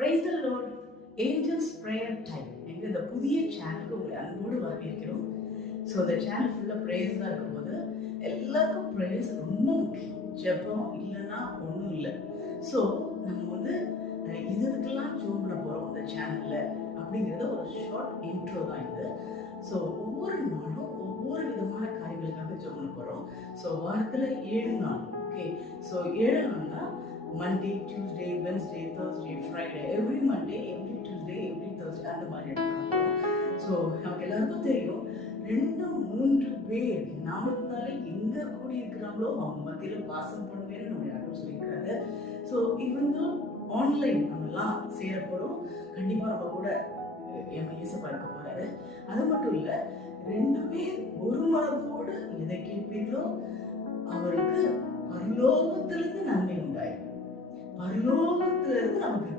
Praise the Lord. Angels Prayer Time. இந்த புதிய சேனலுக்கு உங்களை அன்போடு வரவேற்கிறோம். ஸோ இந்த சேனல் ஃபுல்லாக ப்ரேயர்ஸ் தான் இருக்கும்போது எல்லாருக்கும் ப்ரேயர்ஸ் ரொம்ப முக்கியம். ஜெபம் இல்லைன்னா ஒன்றும் இல்லை. ஸோ நம்ம இதுக்கெல்லாம் ஜூம் பண்ண போகிறோம் இந்த சேனலில் அப்படிங்கிறது ஒரு ஷார்ட் இன்ட்ரோ தான் இது. ஸோ ஒவ்வொரு நாளும் ஒவ்வொரு விதமான காரியங்களுக்காக ஜூம் பண்ண போகிறோம். ஸோ வாரத்தில் 7 நாள். ஓகே, ஸோ 7 நாள்னா Monday, Tuesday, Wednesday, Thursday, Friday, every Monday, every Tuesday, every Thursday அந்த மாதிரி எடுத்துக்கிறோம். ஸோ நமக்கு எல்லாருக்கும் தெரியும் 2-3 பேர் நாமத்தினாலே எங்கே கூடி இருக்கிறாங்களோ அவங்க மத்தியில் வாசம் பண்ணுவேன்னு நம்ம யாரும் சொல்லியிருக்கிறாரு. ஸோ இவங்க ஆன்லைன் நம்மெல்லாம் சேர போகிறோம். கண்டிப்பாக நம்ம கூட இயேசப்பா இருக்க போகிறாரு. அது மட்டும் இல்லை, 2 பேர் ஒரு மனதோடு எதை கேட்பீர்களோ அவருக்கு பரலோகத்திலிருந்து நன்மை உண்டாயிடும். பரலோகத்திலிருந்து நமக்கு